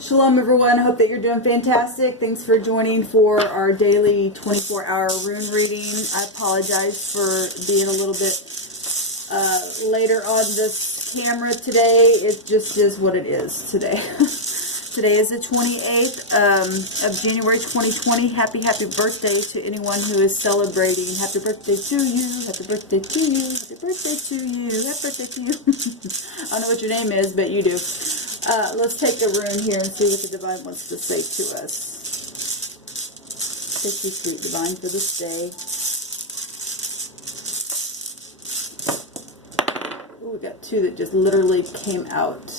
Shalom everyone, hope that you're doing fantastic. Thanks for joining for our daily 24-hour rune reading. I apologize for being a little bit later on this camera today. It just is what it is today. Today is the 28th of January 2020. Happy birthday to anyone who is celebrating. Happy birthday to you. Happy birthday to you. Happy birthday to you. Happy birthday to you. I don't know what your name is, but you do. Let's take the rune here and see what the Divine wants to say to us. Thank you, sweet Divine, for this day. Ooh, we got two that just literally came out.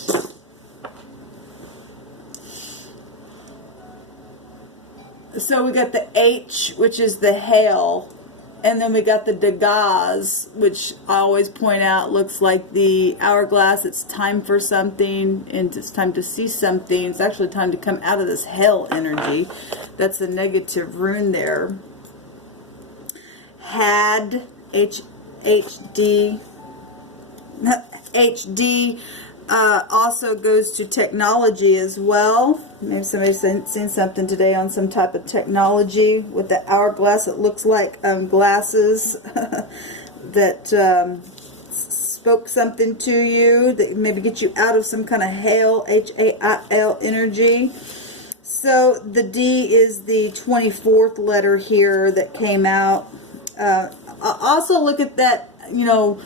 So we got the H, which is the hail, and then we got the Degas, which I always point out looks like the hourglass. It's time for something, and it's time to see something. It's actually time to come out of this hell energy. That's the negative rune there. Had, HD, also goes to technology as well. Maybe somebody's seen something today on some type of technology with the hourglass. It looks like glasses that spoke something to you, that maybe get you out of some kind of hail, H-A-I-L energy. So the D is the 24th letter here that came out. I also look at that, you know,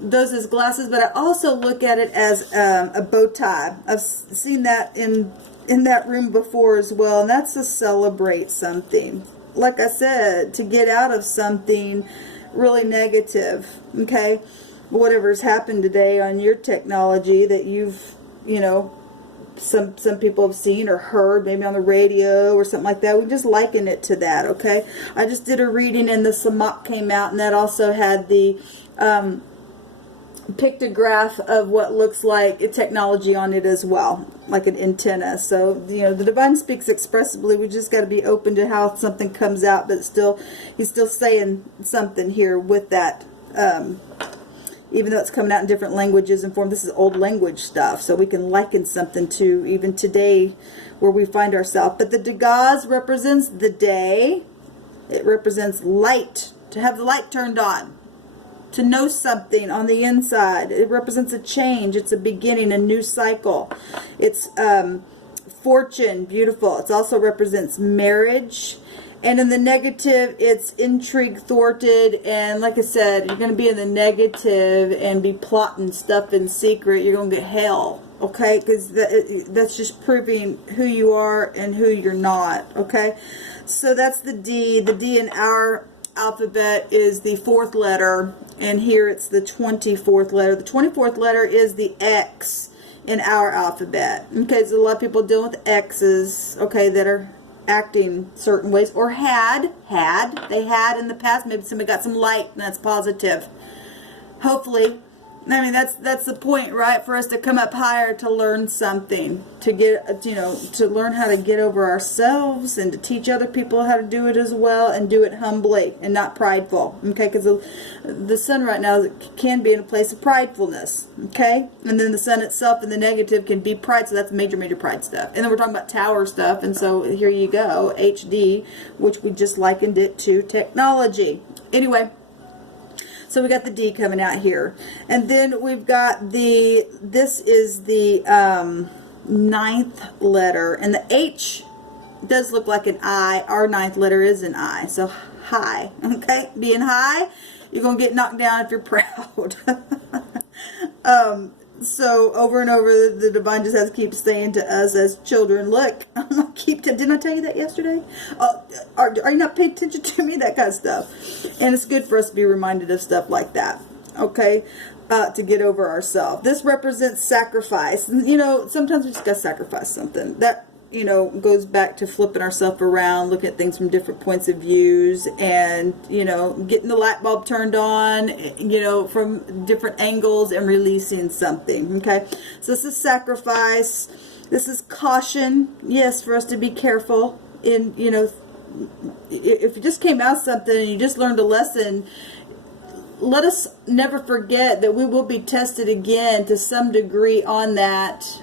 those as glasses, but I also look at it as a bow tie. I've seen that in that room before as well, and that's to celebrate something. Like I said, to get out of something really negative, okay? Whatever's happened today on your technology that you've, you know, some people have seen or heard, maybe on the radio or something like that. We just liken it to that, okay? I just did a reading and the Samak came out, and that also had the pictograph of what looks like a technology on it as well, like an antenna. So, you know, the Divine speaks expressively. We just got to be open to how something comes out, but still, he's still saying something here with that, even though it's coming out in different languages and form. This is old language stuff, so we can liken something to even today where we find ourselves. But the Degas represents the day. It represents light, to have the light turned on, to know something on the inside. It represents a change. It's a beginning, a new cycle. It's fortune, beautiful. It also represents marriage. And in the negative, it's intrigue, thwarted. And like I said, you're going to be in the negative and be plotting stuff in secret. You're going to get hell, okay? Because that's just proving who you are and who you're not, okay? So that's the D. The D in our alphabet is the 4th letter, and here it's the 24th letter. The 24th letter is the X in our alphabet. Okay, so a lot of people dealing with X's, okay, that are acting certain ways, or they had in the past. Maybe somebody got some light, and that's positive. Hopefully. I mean, that's the point, right? For us to come up higher, to learn something, to get, you know, to learn how to get over ourselves and to teach other people how to do it as well, and do it humbly and not prideful, okay? Because the sun right now can be in a place of pridefulness, okay? And then the sun itself in the negative can be pride, so that's major pride stuff. And then we're talking about tower stuff, and so here you go, HD, which we just likened it to technology. Anyway. So we got the D coming out here. And then we've got this is the 9th letter. And the H does look like an I. Our 9th letter is an I. So high, okay? Being high, you're going to get knocked down if you're proud. So over and over, the Divine just has to keep saying to us as children, look, I'm going to keep, didn't I tell you that yesterday? Are you not paying attention to me? That kind of stuff. And it's good for us to be reminded of stuff like that, okay, to get over ourselves. This represents sacrifice. You know, sometimes we just got to sacrifice something. That, you know, goes back to flipping ourselves around, looking at things from different points of views, and, you know, getting the light bulb turned on, you know, from different angles, and releasing something, okay? So this is sacrifice. This is caution. Yes, for us to be careful in, you know, if you just came out something and you just learned a lesson, let us never forget that we will be tested again to some degree on that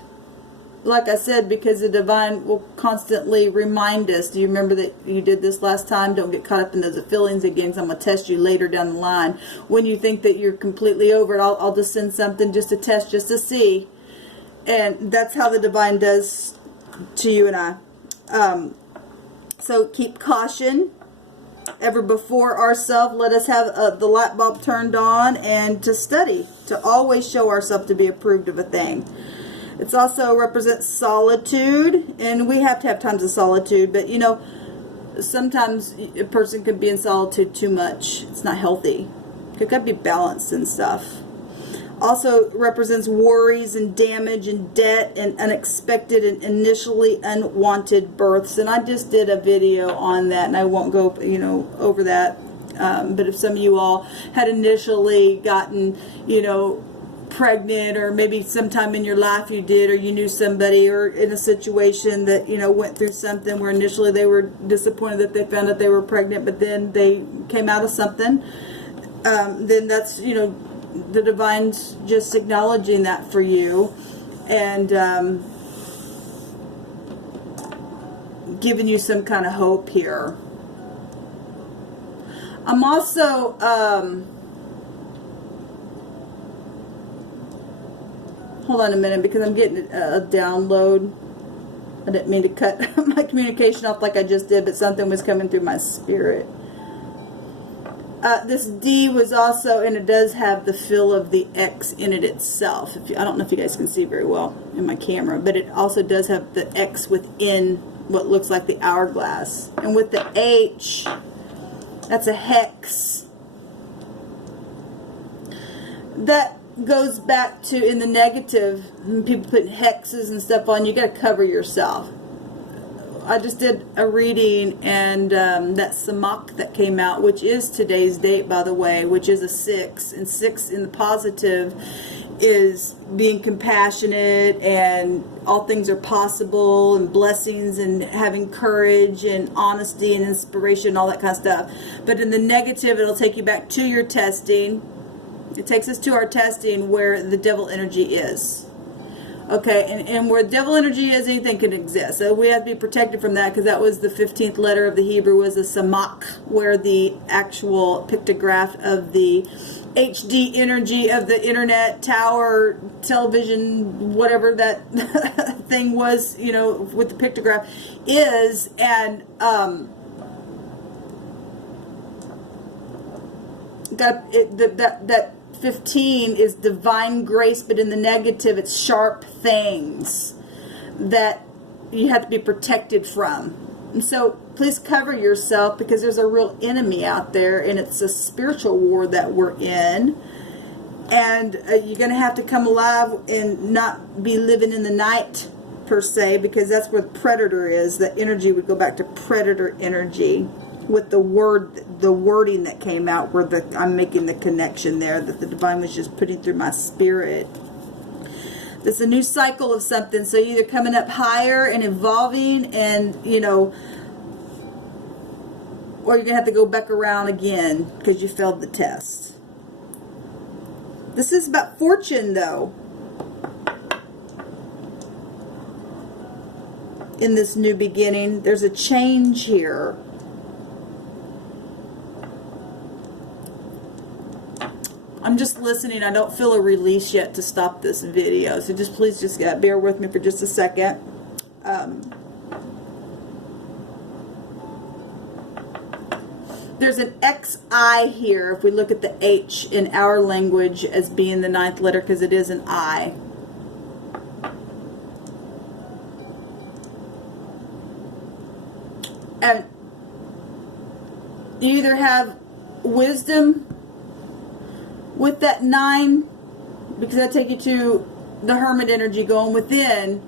like I said, because the divine will constantly remind us, do you remember that you did this last time? Don't get caught up in those feelings again, because I'm going to test you later down the line. When you think that you're completely over it, I'll just send something just to test, just to see. And that's how the divine does to you and I. So keep caution. Ever before ourselves, let us have the light bulb turned on, and to study, to always show ourselves to be approved of a thing. It also represents solitude, and we have to have times of solitude, but you know, sometimes a person could be in solitude too much. It's not healthy. It could be balanced and stuff. Also represents worries and damage and debt and unexpected and initially unwanted births. And I just did a video on that, and I won't go, you know, over that. But if some of you all had initially gotten, you know, pregnant, or maybe sometime in your life you did, or you knew somebody, or in a situation that, you know, went through something where initially they were disappointed that they found out they were pregnant, but then they came out of something, then that's, you know, the divine's just acknowledging that for you, and giving you some kind of hope here. I'm also hold on a minute, because I'm getting a download. I didn't mean to cut my communication off like I just did, but something was coming through my spirit. This D was also, and it does have the feel of the X in it itself. I don't know if you guys can see very well in my camera, but it also does have the X within what looks like the hourglass. And with the H, that's a hex. That goes back to, in the negative, people putting hexes and stuff on, you got to cover yourself. I just did a reading, and that Samak that came out, which is today's date, by the way, which is a 6, and 6 in the positive is being compassionate, and all things are possible, and blessings, and having courage, and honesty, and inspiration, all that kind of stuff. But in the negative, it'll take you back to your testing. It takes us to our testing where the devil energy is. Okay, and where devil energy is, anything can exist. So we have to be protected from that, because that was the 15th letter of the Hebrew, was a samak, where the actual pictograph of the HD energy of the internet, tower, television, whatever that thing was, you know, with the pictograph is. And that 15 is divine grace, but in the negative, it's sharp things that you have to be protected from. And so please cover yourself, because there's a real enemy out there, and it's a spiritual war that we're in. And you're going to have to come alive and not be living in the night, per se, because that's where the predator is. The energy would go back to predator energy. With the wording that came out, where I'm making the connection there, that the divine was just putting through my spirit. There's a new cycle of something, so you're either coming up higher and evolving, and, you know, or you're going to have to go back around again because you failed the test. This is about fortune, though. In this new beginning, there's a change here. I'm just listening. I don't feel a release yet to stop this video. So just please just bear with me for just a second. There's an XI here. If we look at the H in our language as being the 9th letter, because it is an I. And you either have wisdom with that 9, because I take you to the hermit energy going within,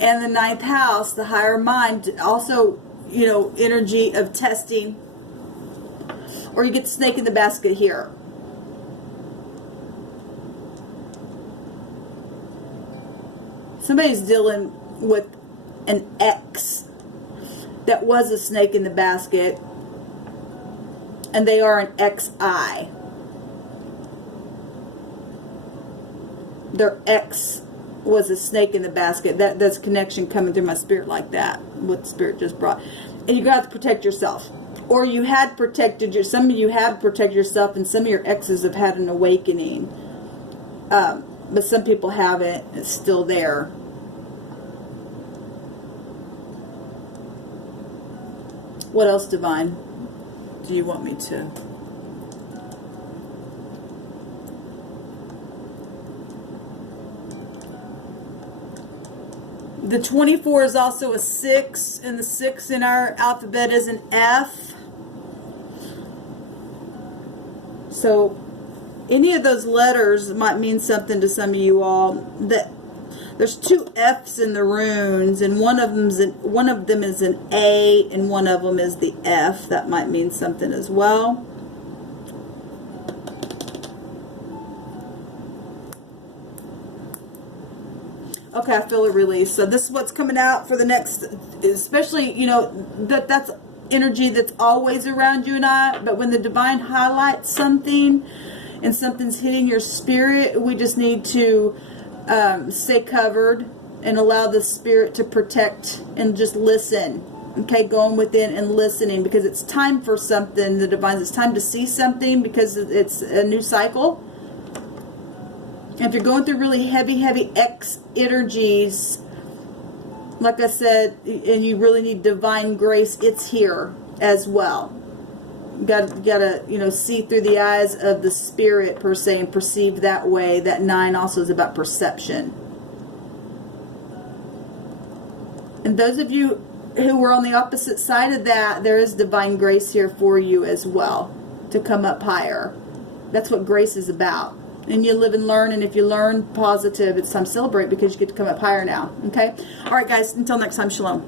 and the 9th house, the higher mind, also, you know, energy of testing, or you get the snake in the basket here. Somebody's dealing with an X that was a snake in the basket, and they are an XI. They're X was a snake in the basket. That's connection coming through my spirit like that, what the spirit just brought. And you got to protect yourself. Or you had protected some of you have protected yourself, and some of your exes have had an awakening. But some people haven't. It's still there. What else, Divine, do you want me to? The 24 is also a 6, and the 6 in our alphabet is an F. So any of those letters might mean something to some of you all. That there's 2 F's in the runes, and one of them is an A, and one of them is the F. That might mean something as well. Okay, I feel a release. So this is what's coming out for the next, especially, you know, that's energy that's always around you and I. But when the divine highlights something and something's hitting your spirit, we just need to stay covered and allow the spirit to protect and just listen. Okay, going within and listening, because it's time for something. The divine, it's time to see something, because it's a new cycle. And if you're going through really heavy X energies, like I said, and you really need divine grace, it's here as well. You gotta, you know, see through the eyes of the spirit, per se, and perceive that way. That 9 also is about perception. And those of you who were on the opposite side of that, there is divine grace here for you as well, to come up higher. That's what grace is about. And you live and learn, and if you learn positive, it's time to celebrate, because you get to come up higher now. Okay? All right, guys, until next time, shalom.